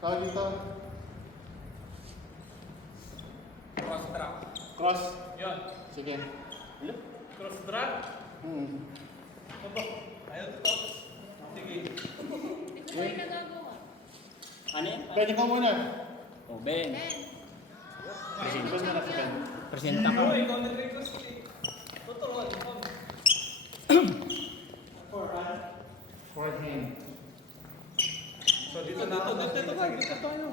Tawag dito. Cross track. Cross. Yun. Sige. Cross track. Opo. Ayaw to. Sige. Hindi ko kayo nagagawa. Ano yan? Pwede ka muna. Oh, Ben. Present na sa Ben. Presenta ko. Ako, ikaw nag-request eh. Totoo. For him. So dito na ako. Dito tayo.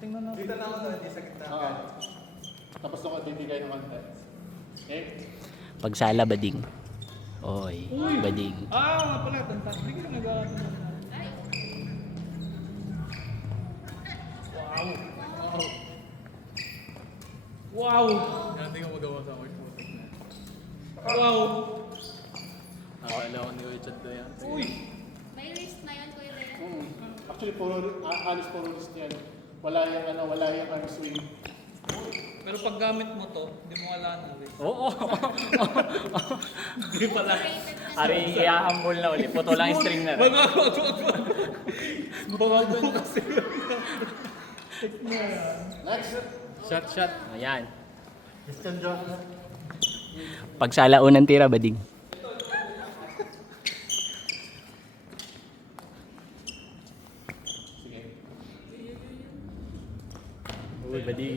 Tingnan natin. Dito na ako sa sakit na. Oo. Tapos ako bibigay ng content. Okay? Pagsala, bading. Oy, bading. Nga pala. Tantas. Hindi ka nag-aaral. Ay, Wow! Yan, hindi ko magawa sa akin. Wow! Akala ko ni Richard na yan. Uy! may wrist na yan, Kuya Ren. Actually, honest puro list yan. Wala yung swing. Pero pag gamit mo to, hindi mo wala na rin. Oo. Hindi pala. Rated na. Ari, ihahambol na ulit. Puto lang yung string na. Wag. Baka po kasi. Next. Shot. Ayan. Christian John. Pagsala, unang tira, bading. Sige. Uy, bading.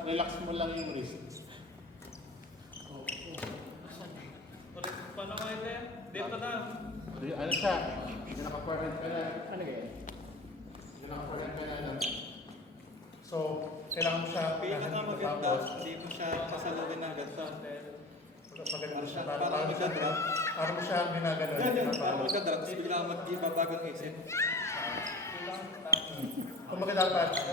Relax mo lang yung wrist. Paano kayo yan? Dito na. Ano siya? Hindi naka-forehand ka na. Ano kaya? Hindi naka-forehand ka na. So, kailangan mo siya Pinakamaganda, hindi mo siya masalawin ng ganito. Pagano siya. Para mo siya ginagano. Para maganda, tapos bigla magbabagang isip. Kumbaga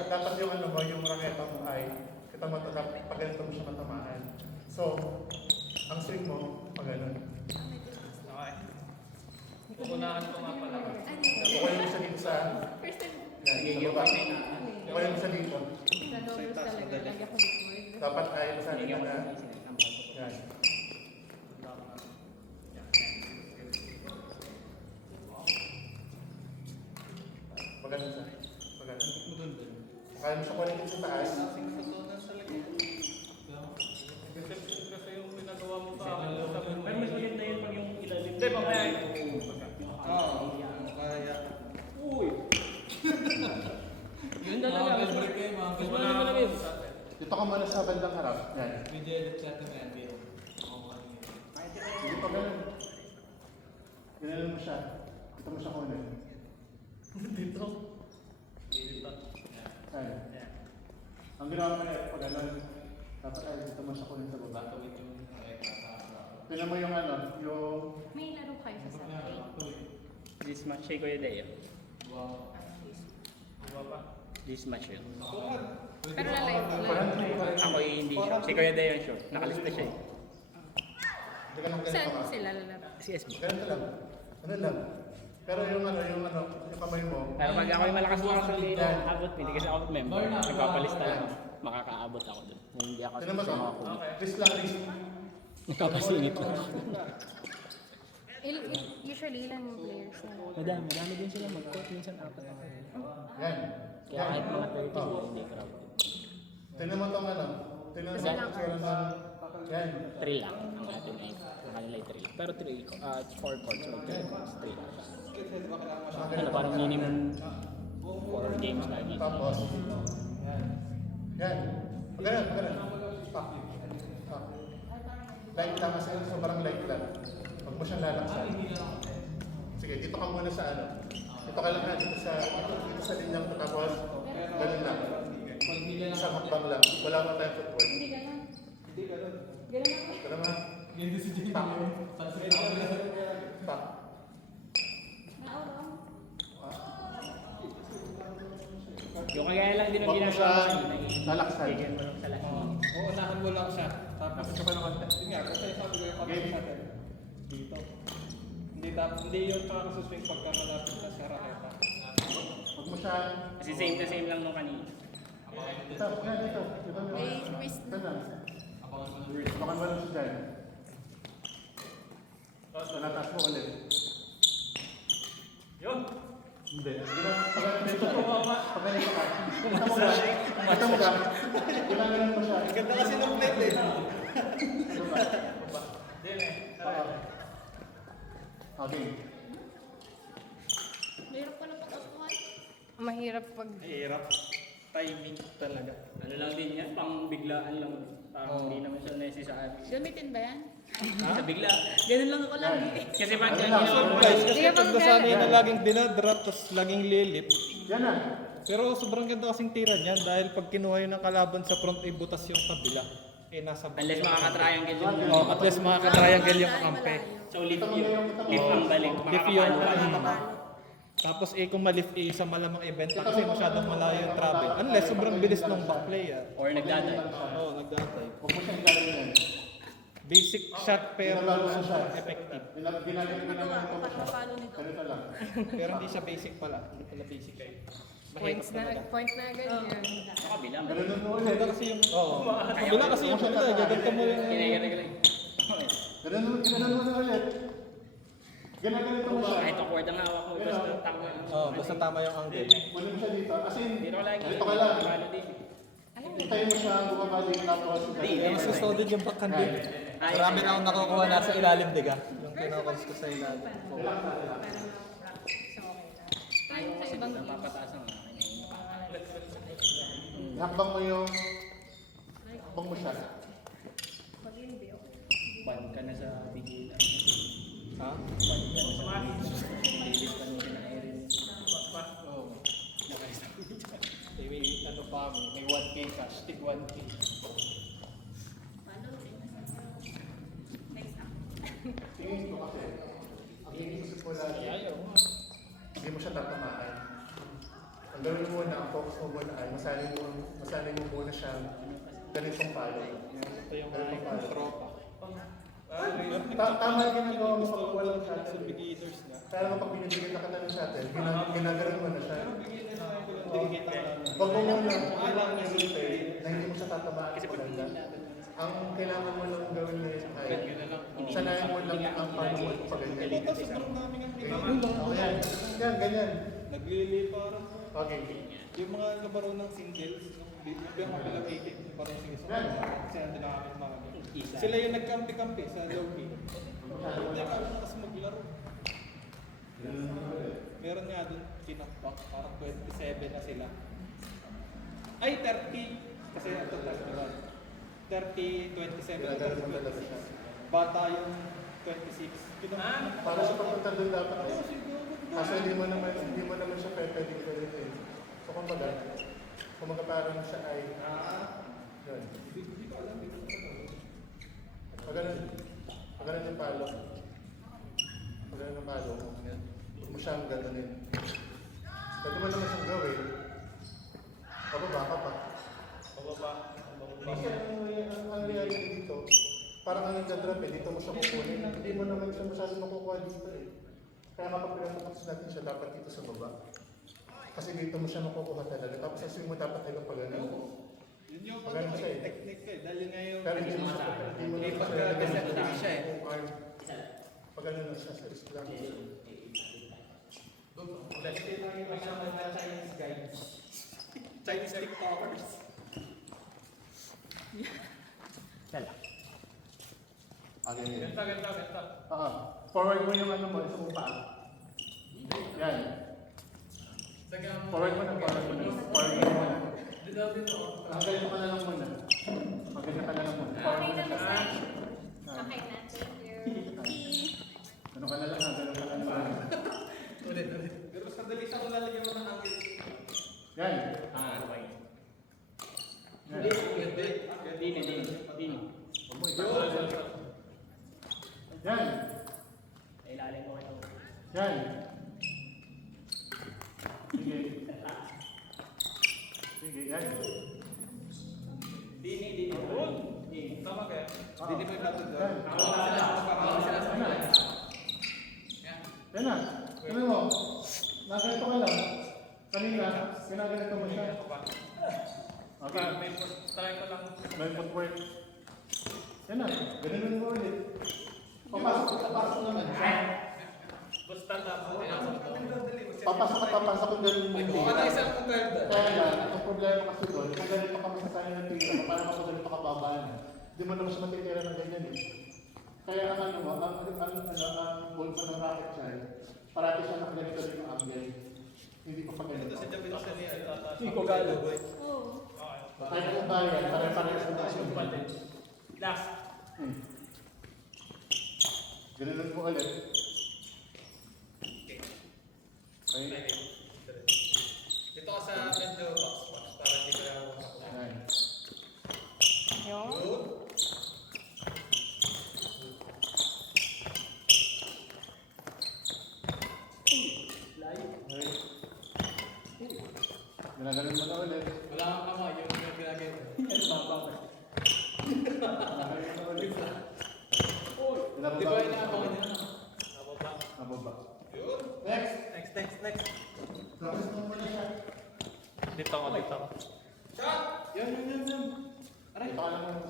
dapat yung ano mo, yung raketa mo ay kita mo ito, pag ganito mo siya matamaan. So, ang swing mo, pag ganun. Okay. Pupunahan ko nga pala. Kukunin mo siya dito sa, First time, yan, sa baba. Kukunin mo siya dito. sa doubles talaga. Lagi ako record. Dapat ay masabi ka na. Yan. Pag ganun siya. Pag ganun. Kaya mo siya kunin dito sa taas. Kasi yung pinagawa mo sa akin. Pero mas maganda yun pag yung ilalim. Hindi, mamaya. Oo, kaya. Uy! Yun talaga. Mas break kayo, mga mas maganda talaga yun. Dito ka muna sa bandang harap. Yan. Video edit chat na yan. Hindi pa ganun. Ganalan mo siya. Dito mo siya kunin. Dito. Ayan. Ang ginawa mo na pag ganun, dapat ay dito mo siya kunin sa baba. Tignan mo yung ano, yung... May laro kayo sa Saturday. This match siya, Kuya Deo. This match yun. Pero lalay ko lang. Parang hindi Ako hindi siya. Si Kuya Deo yung short. Nakalista siya. ka lang ganito Saan ka. sila lalaro? Si SB. Ganito lang. Ano lang. Pero yung kamay mo. Pero pag ako yung malakas na actually abot, hindi kasi ako member. Nagpapalista lang. Makakaabot ako dun. Hindi ako Tignan mo sa to. mga kulit. Wrist lang, wrist. Nagpapasingit lang. Usually, ilan yung players na? Madami din sila mag-court. Minsan apat ako. Yan. Kaya kahit mga 30, hindi crowd. Tignan mo itong ano. Tignan mo itong tsura ng... Yan. 3 lang ang ating ay. Ang kanila ay 3 lang. Pero 4 courts or 3 courts. 3 lang siya. Ano, parang minimum 4 games lagi. Tapos. Yan. Ganun, ganun. Pak. Pak. Light lang kasi sobrang light lang. Huwag mo siyang lalaksan. Sige, dito ka muna sa ano. Dito ka lang na, dito sa linyang tapos. Ganun lang. Isang hakbang lang. Wala mo tayong footwork. Hindi ganun. Ganun ako. Ganun ha. Hindi si Jimmy. Pak. Pak. Naoro. Yung kagaya lang din ang Huwag mo ginagawa siya ko kanina. lalaksan. Bigyan mo lang sa lahat. Uunahan mo lang siya. Tapos Tapos ka pa ng konti. yun nga, kasi sabi ko yung konti sa atin. Dito. Hindi yung kakasuswing pagka malapit na sa raketa. Huwag mo siya... Kasi same na same lang nung kanina. Dito, yan, dito. Dito. May wrist Ito na. Baka mo lang siya dyan. Nataas mo ulit. Yun! Hindi. Pagkalit ka. Kita mo ka. Ginagalan mo siya. Ganda kasi ng plate eh. Ano ba? Okay. Mahirap pala pag-akuhan. Mahirap pag... Mahirap. Timing talaga. Ano lang din yan, pang biglaan lang. Parang hindi naman siya necessary. Gamitin ba yan? Sa bigla. Ganun lang ako lagi. Kasi pag Ano hindi lang, ako Guys, kasi Sige, pag nasanay na laging dinadrop, tapos laging lilip. Yan na. Pero sobrang ganda kasing tira niyan dahil pag kinuha yun ng kalaban sa front, ibutas yung kabila. Eh, nasa back. unless makakatriangle yung Oh, at least makaka-triangle yung kampe. So lift yun. Lift ang balik. Lift yun. Makakapalo ka. Tapos kung ma-lift sa malamang event kasi masyadong malayo yung travel. Unless sobrang bilis ng backplay Or nagdaday. Oo, nagdatay. Huwag mo siyang gawin yan. Basic shot pero Binabago mo siya. effective. Ginagalan mo siya. Ganito lang. Pero hindi siya basic pala. Hindi pala basic. Points na, point na agad yun. Sa kabila. Ganun mo ulit. Ganda kasi yung... Oo. Kabila kasi yung kanila. Gaganta mo yung... Kinagaling. Ganun mo na ulit. Ginaganito mo siya. Kahit awkward ang hawak mo. Basta tama. Oo, basta tama yung angle. Kunin mo siya dito. As in, Pero like, dito ka lang. Palo din. Hintayin mo siya bumaba din tapos. Kaya mas gusto ko din yung backhand. Marami na akong nakukuha nasa ilalim, diga. Yung kinakals ko sa ilalim. Kahit sa ibang game. Napapataas ang akin. Hakbang mo yung... Hakbang mo siya. Pag hindi, okay. Ban ka na sa bigila. Ha? Ban ka na sa bigila. Lilis ka nung kinairin. Oo. May ano pa kami, may 1K cash, tig 1K. Tingin ko kasi. Ang iniisip ko lagi. Hindi mo siya tatamaan. Ang gawin mo muna, ang focus mo muna ay masanay mo muna siya ganitong palo. Ito yung aking tropa. Tama yung ginagawa mo kapag walang Sa shuttle. beginners na. Kaya kapag binibigyan na kita ng shuttle, ginagalan mo na siya. Hindi kita lang. Huwag mo muna, kailangan yung replay na hindi mo siya tatamaan kasi maganda. Ang kailangan mo lang gawin ngayon ay sanayin mo lang ang paano mo pag ganyan. Ito sobrang daming ang O yan, yan, ganyan. Naglili parang Okay. yung mga labaro ng singles, yung mga bilang 18, parang singles. Kasi nandun na kami mga sila yung nagkampi-kampi sa low-key. Hindi ka lang kasi maglaro. Meron nga dun, tinakpak, parang 27 na sila. Ay, 30. Kasi ito, 31. 30, 27, Ginagalan mo talaga 26. siya. Bata yung 26. Para sa pagpunta doon dapat eh. Kaso hindi mo naman siya pwedeng gawin eh. So kumbaga parang siya ay, yun. Pag ganun yung palo. Pag ganun yung palo, huwag mo siyang ganonin. Pwede mo naman siyang gawin. Pababa ka pa. Kasi ang reality dito, parang ang nagdadrop eh, dito mo siya kukunin. Hindi mo naman siya masyadong makukuha dito eh. Kaya kapag pinapapakos natin siya, dapat dito sa baba. Kasi dito mo siya makukuha talaga. Tapos sa swing mo dapat talaga pag ano. Yun yung Pag siya eh. technique ko eh. Dahil yun nga yung... Pero hindi mo siya, hindi mo naman pagka-deceptive siya eh. Pag ano na siya, sa risk lang. Chinese TikTokers. Kala. Ganyan. Ganda. Forward mo yung ano mo, isang paa. Yan. Forward mo na. Forward mo muna. Ang ganito ka na lang muna. Maganda ka na lang muna. Forward mo na siya. Okay na, thank you. Ano ka na lang ha, ganun ka na lang. Pero sa dalis ako lalagyan mo ng angle. Yan. Okay. Yan. Dini. Huwag mo itaas. Yan. Ilalim mo ito. Yan. Sige. Sige, yan. Dini. Tama kaya? Hindi mo yung batid doon. Yan. Yan na. Ano mo? Naganito ka lang. Kanina, ginaganito mo siya. Okay. Try ko lang. May footwork. Yan na, ganun mo ulit. Papasok naman. Papasok at papasok kung ganun mo hindi. Kaya lang, ang problema kasi doon, kung ganito ka masasayang ng tira, paano ka ganito ka babaan? Hindi mo naman siya matitira ng ganyan eh. Kaya ang ano mo, ang goal mo ng rocket child, parati siya nakaganito din ang angle. Hindi ko pa ganito. Chico Galo. Oo. Kahit kung bayan, pare-pareho sa tayo. Last. Ganun mo ulit. Okay. Dito ka sa medyo box para hindi ka Ayan. Yung? Okay. Ginaganon mo na ulit. Wala kang kamay, yung ginagawa. Ginaganon mo na ulit. Di ba inaabangan niya? Nababa. Next. Next. Tapos mo muna siya. Dito ako. Yan. Ito ka lang muna.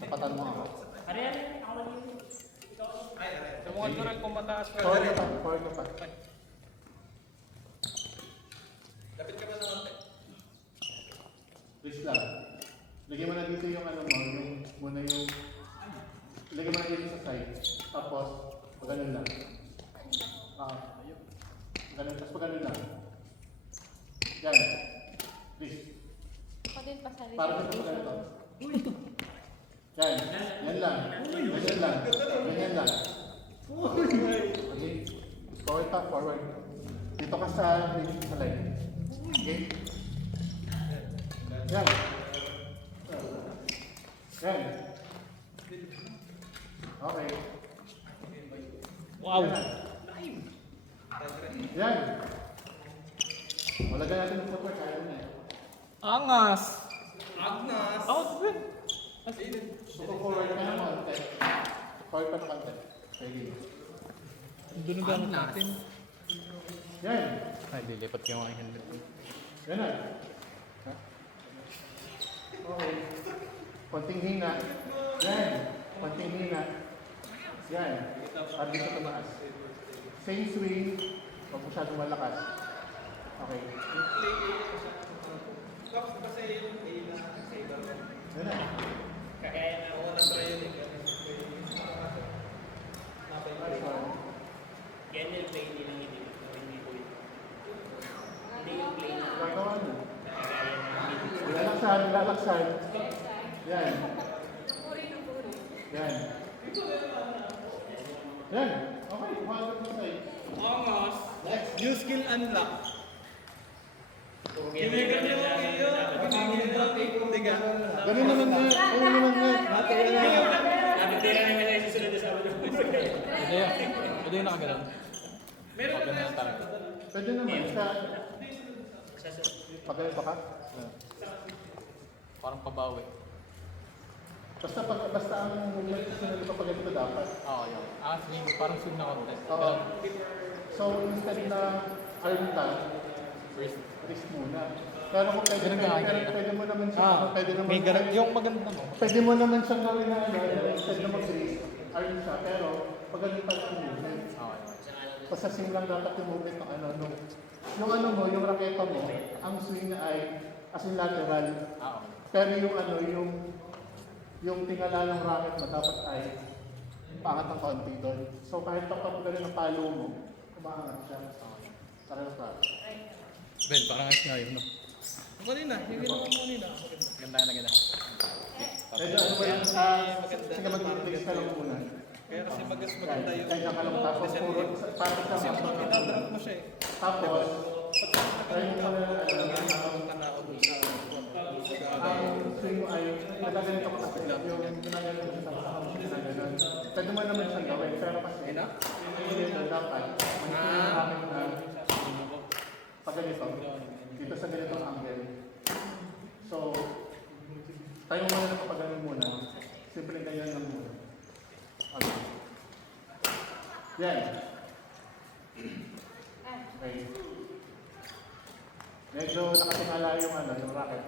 Tapatan mo ako. Sumungan ko rin kung mataas ka. Forward ka pa. Lapit ka ba ng konti? Please lang. Lagyan mo na dito yung ano mo, yung muna yung... Lagyan mo na dito sa side. Tapos, pag ganun lang. Ganun, tapos pag ganun lang. Yan. Please. Ako din pa sa Para sa pag ganito. Yan. Yan lang. Ganyan lang. Ganyan lang. Okay. Forward pa, forward. Dito ka sa line. Okay? Yan. Yan. Okay. Wow. Yan. Malagay natin ng footwork. Kaya na eh. Angas. Agnas! Oh, good. So, forward ka ng konti. Forward ka ng konti. Okay. Doon ang gamit natin. Yan. Ay, lilipat ko yung aking helmet. Yan na. Okay. Konting hina. Yan. Konting hina. Yan. At dito tumaas. Same swing. Huwag masyadong malakas. Okay. Tapos kasi yung A na saber. Yan na. Kaya na ako na-try yun eh. Nice one. Yan yung play nila hindi ko yun. Hindi yung play nila. Gagawa mo. Kaya na Lalaksan. Lalaksan. Yan. Yan. Yan. Okay. Kumakagat mo sa'yo. Angas! Next. New skill unlock. Kinigan niyo ako yun. Kinigan niyo ako. Tiga. Ganun naman nga. Oo naman nga. Tira naman yung susunod na sabi ng Pwede yung nakagalaw. Meron ka na talaga. Pwede naman sa... Pag ganito ka? Parang pabawi. Basta ang movement kasi nalito pag ganito dapat. Oo, yun. Swing, parang swing na contest. Oo. So instead na arm ka, First. wrist muna. Pero kung pwede, Ganun ka, pero pwede mo naman siya, pwede naman, yung maganda mo. pwede mo naman siyang gawin na ano, instead na mag-wrist, arm siya, pero pag ganito pa yung movement. Oo, yun. Basta sing lang dapat yung movement ng ano, yung ano mo, yung raketa mo, ang swing na ay as in lateral. Oo. Pero yung ano, yung tingala ng racket mo dapat ay pangat ng konti doon. So kahit kapag ganun ang palo mo, umaangat siya. Parang ka. Ben, parang ayos nga yun, no? Kanina, yung ginawa mo kanina. Ganda na ganda. Medyo ano ba yung sige mag-replace ka lang muna. Kaya kasi maganda yung... Kaya ka lang tapos puro, para sa Kasi mas pinadrop mo siya eh. tapos, try mo na Tanaw dun sa... ang swing mo ay nagaganito ka kasi yung ginaganon mo sa ginaganon. Pwede mo naman siyang gawin, pero kasi hindi na dapat racket na pag ganito, dito sa ganitong angle. So, tayo muna na kapag ganun muna. Simple ganyan lang muna. Okay. Yan. Okay. Medyo nakatingala yung ano, yung racket.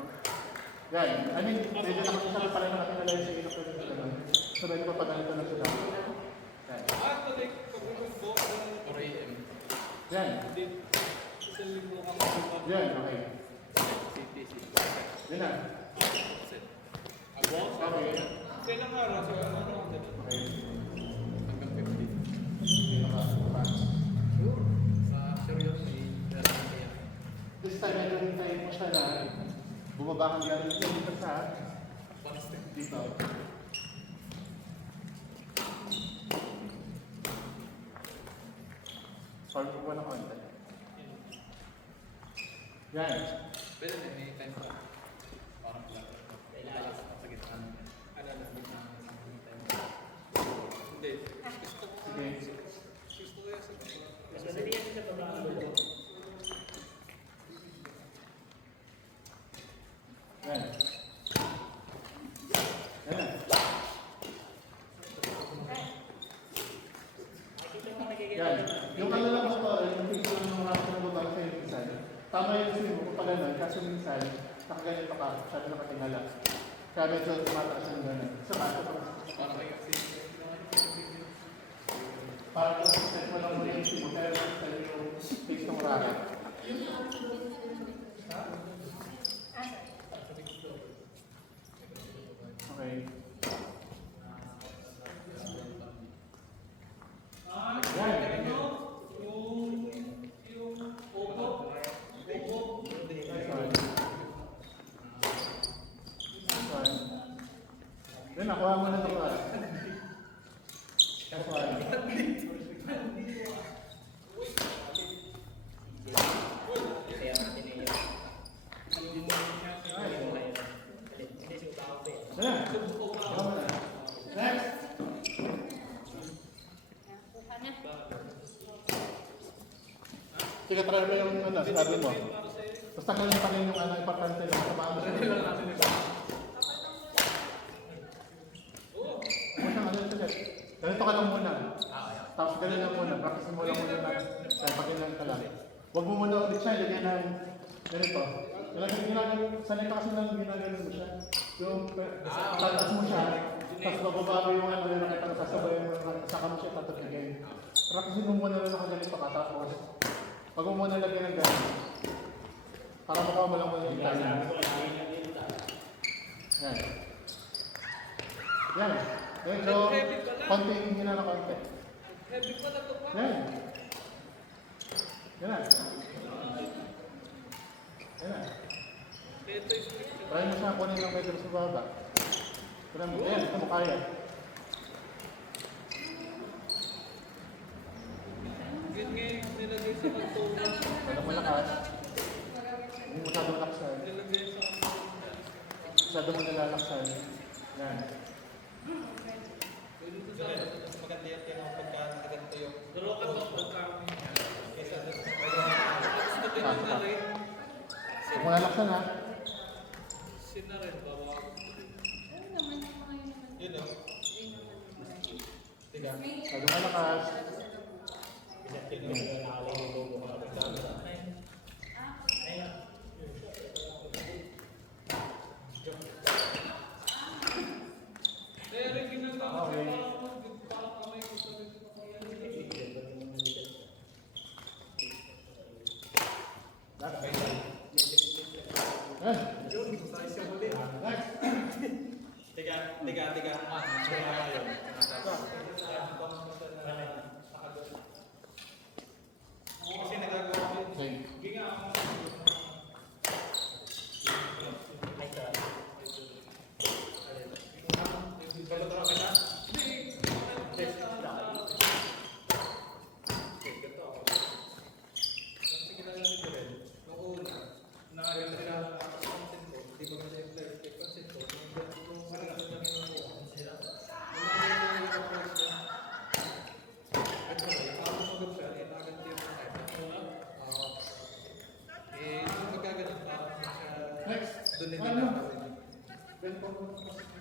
Yan. I mean, medyo nakasasala pa rin natin nalayo sa ilok ko rin naman. So, medyo papaganito na siya. Yan. Ito like, pag mag-box, 4 AM. Yan. isa linggo kang mag-box. Yan, okay. CTC. Yan na. Okay. Sa ilang araw, sa ano, Okay. Hanggang 50. Okay, naka. Sa seryoso, meron kaya. This time, medyo hintayin mo siya na bumaba kang galing dito sa dito. Solve ko na konti. Yan. Pwede na, may time pa. Parang flat. Kailangan sa gitna. Ano na, gitna. Hindi. Sige. Gusto ko yung Yan. Yan. Yan. Yung ano lang ito, yung picture ng mga pinagbabago sa yung minsan. Tama yung sino mo kung pala kasi minsan, nakaganito ka, sabi na katingala. Kaya medyo tumataas yung gano'n. Sa kaso pa. Parang kayo kasi. Parang kung set mo lang muna yung sino, pero sa yung face ng racket. Okay. Yan. Yan, nakuha mo na ito ka. That's why. Yan. Nakuha mo na. Next. Sige, try mo yung ano, sabi mo. Basta ganyan pa rin yung ano, importante lang sa mga ano. Ganito ka lang muna. Tapos ganun lang muna. Practice mo lang muna na. Kaya pag ganyan ka lang. Huwag mo muna ulit siya. Lagyan ng ganito. Sanay ka kasi lang ginaganon mo siya. Yung tatas mo siya. Tapos bababago yung ano na nakita mo. Sasabayan mo. Saka mo siya tatagigay. Practice mo muna lang ganito ka. Tapos huwag mo muna lagyan ng ganun. Para makawa mo lang muna yung tayo. Yan. Yan. Medyo konting hina na konti. heavy pala ito pa. Yan. Yan na. Yan na. Ito yung Try mo siya kunin lang medyo sa baba. Try mo. Ayan, ito mo kaya. yun nga yung nilagay sa magtulog. Wala mo lakas. Hindi mo masyadong laksan. Nilagay sa Masyado mo nalalaksan. Yan. mas maganda yung tinawag pagka nakaganto yung dalawa ka ba pagka kaysa doon. Gusto din yung na rin. Huwag mo lalaksan ha. Sina rin bawa. Yun o. Tiga. Masyado malakas. Kaya rin ginagawa ko Okay. parang kamay ko sa rin. Yan. Tiga. Kasi nagagawa ko yun. Okay. Ginga ako. Balotro ka na? Sige na lang nito rin. Noong una, nakaganda sila ang content ko. Di ba kasi yung live check content ko? Yung malakas na namin yung buwan. Next. Doon din Ano? nila. Ganito.